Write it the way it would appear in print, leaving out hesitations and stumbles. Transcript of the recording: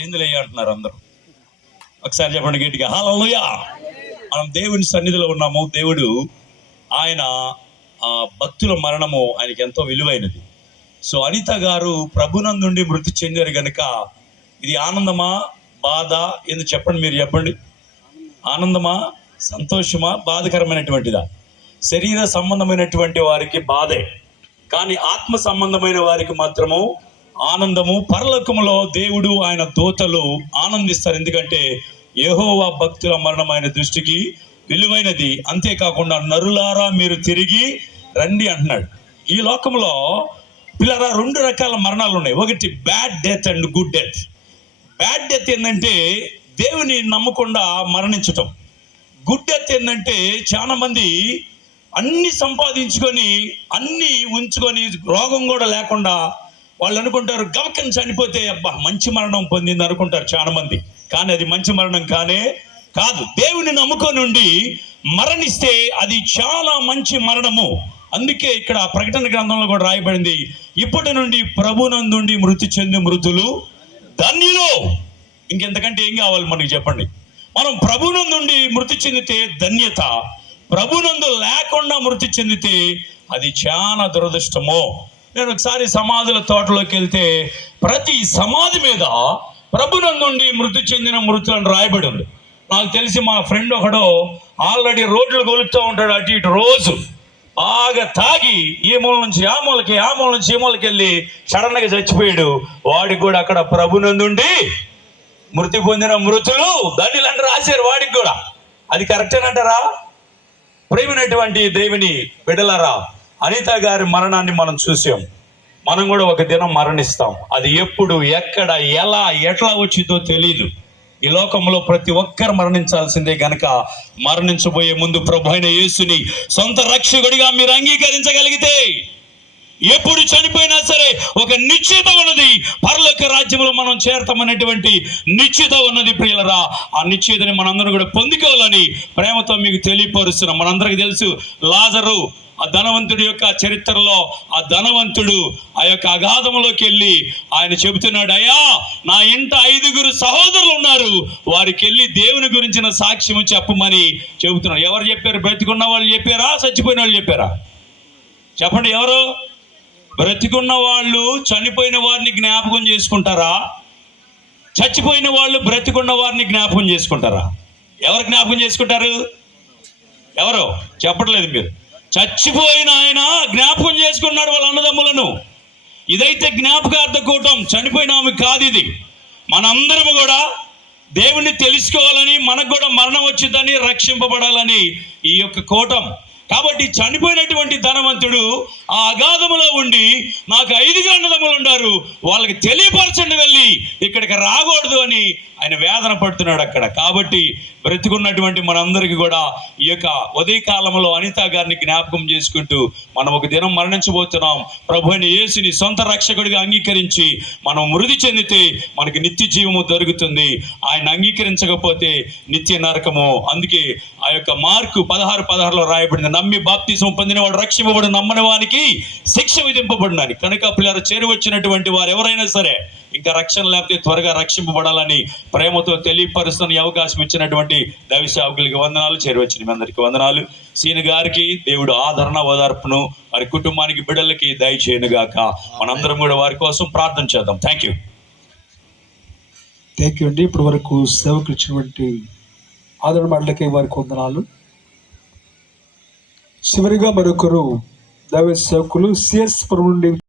ఏందిలయ్యా అంటున్నారు అందరూ. ఒకసారి చెప్పండి గట్టిగా, హల్లెలూయా. మనం దేవుని సన్నిధిలో ఉన్నాము. దేవుడు ఆయన భక్తుల మరణము ఆయనకి ఎంతో విలువైనది. సో అనిత గారు ప్రభునందుండి మృతి చెందారు గనుక ఇది ఆనందమా బాధ ఎందుకు చెప్పండి, మీరు చెప్పండి. ఆనందమా, సంతోషమా, బాధకరమైనటువంటిదా? శరీర సంబంధమైనటువంటి వారికి బాధే, కానీ ఆత్మ సంబంధమైన వారికి మాత్రము ఆనందము. పరలోకములో దేవుడు ఆయన దూతలు ఆనందిస్తారు. ఎందుకంటే యెహోవా భక్తుల మరణం ఆయన దృష్టికి విలువైనది. అంతేకాకుండా నరులారా మీరు తిరిగి రండి అంటున్నాడు. ఈ లోకంలో పిల్లరా 2 రకాల మరణాలు ఉన్నాయి. ఒకటి bad death and good death. Bad death ఏంటంటే దేవుని నమ్మకుండా మరణించటం. గుడ్ డెత్ ఏంటంటే చాలా మంది అన్ని సంపాదించుకొని అన్ని ఉంచుకొని రోగం కూడా లేకుండా వాళ్ళు అనుకుంటారు గవకం చనిపోతే అబ్బా మంచి మరణం పొందింది అనుకుంటారు చాలా మంది. కానీ అది మంచి మరణం కానే కాదు. దేవుని నమ్ముకొని ఉండి మరణిస్తే అది చాలా మంచి మరణము. అందుకే ఇక్కడ ప్రకటన గ్రంథంలో కూడా రాయబడింది, ఇప్పటి నుండి ప్రభునందుండి మృతి చెంది మృతులు ధన్యులు. ఇంకెంతకంటే ఏం కావాలి మనకి చెప్పండి? మనం ప్రభునందుండి మృతి చెందితే ధన్యత, ప్రభునందు లేకుండా మృతి చెందితే అది చాలా దురదృష్టము. నేను ఒకసారి సమాధుల తోటలోకి వెళ్తే ప్రతి సమాధి మీద ప్రభునందుండి మృతి చెందిన మృతులను రాయబడి ఉంది. నాకు తెలిసి మా ఫ్రెండ్ ఒకడు ఆల్రెడీ రోడ్లు కొలుస్తూ ఉంటాడు అటు ఇటు రోజు. బాగా తాగి ఈ మూల నుంచి ఆ మూలకి, ఆ మూల నుంచి ఈ మూలకి వెళ్ళి సడన్గా చచ్చిపోయాడు. వాడికి కూడా అక్కడ ప్రభునందుండి మృతి పొందిన మృతులు ధన్యులని రాశారు వాడికి కూడా. అది కరెక్టేనంటారా? ప్రేమైనటువంటి దేవుని బిడ్డలారా, అనిత గారి మరణాన్ని మనం చూసాం. మనం కూడా ఒక దినం మరణిస్తాం. అది ఎప్పుడు, ఎక్కడ, ఎలా, ఎట్లా వచ్చిందో తెలియదు. ఈ లోకంలో ప్రతి ఒక్కరు మరణించాల్సిందే గనక మరణించబోయే ముందు ప్రభు అయిన యేసుని సొంత రక్షకుడిగా మీరు అంగీకరించగలిగితే ఎప్పుడు చనిపోయినా సరే ఒక నిశ్చిత ఉన్నది, పరలోక రాజ్యంలో మనం చేరతామనేటువంటి నిశ్చిత ఉన్నది. ప్రియులరా, ఆ నిశ్చితని మనందరం కూడా పొందుకోవాలని ప్రేమతో మీకు తెలియపరుస్తున్నాం. మనందరికి తెలుసు లాజరు ఆ ధనవంతుడి యొక్క చరిత్రలో ఆ ధనవంతుడు ఆ యొక్క అగాధంలోకి వెళ్ళి ఆయన చెబుతున్నాడు, అయ్యా నా ఇంట 5 సహోదరులు ఉన్నారు, వారికి వెళ్ళి దేవుని గురించిన సాక్ష్యం చెప్పమని చెబుతున్నాడు. ఎవరు చెప్పారు? బ్రతికున్న వాళ్ళు చెప్పారా, చచ్చిపోయిన వాళ్ళు చెప్పారా? చెప్పండి, ఎవరు? బ్రతికున్న వాళ్ళు చనిపోయిన వారిని జ్ఞాపకం చేసుకుంటారా? చచ్చిపోయిన వాళ్ళు బ్రతికున్న వారిని జ్ఞాపకం చేసుకుంటారా? ఎవరు జ్ఞాపకం చేసుకుంటారు? ఎవరు చెప్పట్లేదు మీరు. చచ్చిపోయిన ఆయన జ్ఞాపకం చేసుకున్నాడు వాళ్ళ అన్నదమ్ములను. ఇదైతే జ్ఞాపకార్థ కూటం, చనిపోయిన ఆమె కాదు ఇది. మనందరము కూడా దేవుణ్ణి తెలుసుకోవాలని, మనకు కూడా మరణం వచ్చిందని, రక్షింపబడాలని ఈ యొక్క కూటం. కాబట్టి చనిపోయినటువంటి ధనవంతుడు ఆ అగాధములో ఉండి నాకు 5 అన్నదమ్ములు ఉన్నారు, వాళ్ళకి తెలియపరచండి వెళ్ళి, ఇక్కడికి రాకూడదు అని ఆయన వేదన పడుతున్నాడు అక్కడ. కాబట్టి బ్రతికున్నటువంటి మనందరికీ కూడా ఈ యొక్క ఉదయకాలంలో అనిత గారిని జ్ఞాపకం చేసుకుంటూ మనం ఒక దినం మరణించబోతున్నాం. ప్రభు అయిన యేసుని సొంత రక్షకుడిగా అంగీకరించి మనం మృతి చెందితే మనకి నిత్య జీవము దొరుకుతుంది. ఆయన అంగీకరించకపోతే నిత్య నరకము. అందుకే ఆ యొక్క మార్కు 16:16 రాయబడింది, నమ్మి బాప్తిసం పొందిన వాడు రక్షింపబడు, నమ్మని వానికి శిక్ష విధింపబడినని. కనుక పిల్లలు చేరువచ్చినటువంటి వారు ఎవరైనా సరే ఇంకా రక్షణ లేకపోతే త్వరగా రక్షింపబడాలని ప్రేమతో తెలియపరుస్తున్న అవకాశం ఇచ్చినటువంటి దైవ సేవకులకి వందనాలు, చేరువచ్చిన మీ అందరికీ వందనాలు. సీని గారికి దేవుడు ఆదరణ ఓదార్పును వారి కుటుంబానికి బిడ్డలకి దయచేయనుగాక. మనందరం కూడా వారి కోసం ప్రార్థన చేద్దాం. థ్యాంక్ యూ అండి. ఇప్పటి వరకు సేవకులు ఇచ్చినటువంటి ఆదరణ మాటలకి వారికి వందనాలు. చివరిగా మరొకరు దైవ సేవకులు సిఎస్ పురం నుండి